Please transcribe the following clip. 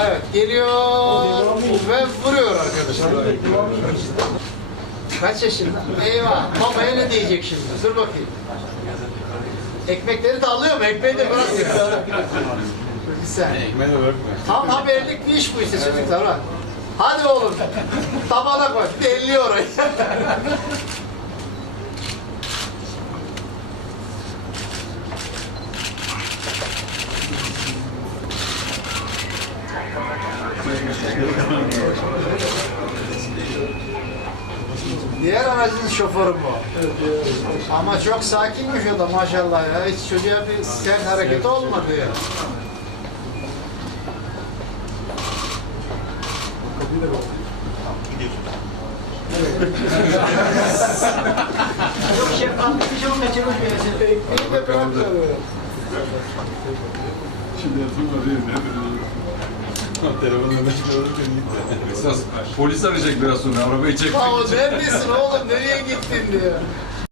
Evet geliyor ve vuruyor arkadaşlar. Kaç yaşında? Eyvah. Babaya ne diyecek şimdi? Dur bakayım. Ekmekleri de alıyor mu? Ekmeği de bırakmıyor. Bir saniye. De. Tam haberlik bir iş bu işte çocuklar. ha. Hadi oğlum. Tabana koy. Delliyor orayı. Diğer aracın şoförü bu. Ama çok sakinmiş o da maşallah ya. Hiç çocuğa bir sert hareket olmadı ya. Yok şeffaflık bir şey bir Ekmeği de bırakmıyor. Şimdi. Ne bileyim. Telefonla meşgul olurken gitti. Esas polis arayacak biraz sonra arabayı çekmek için. neredesin oğlum nereye gittin diyor.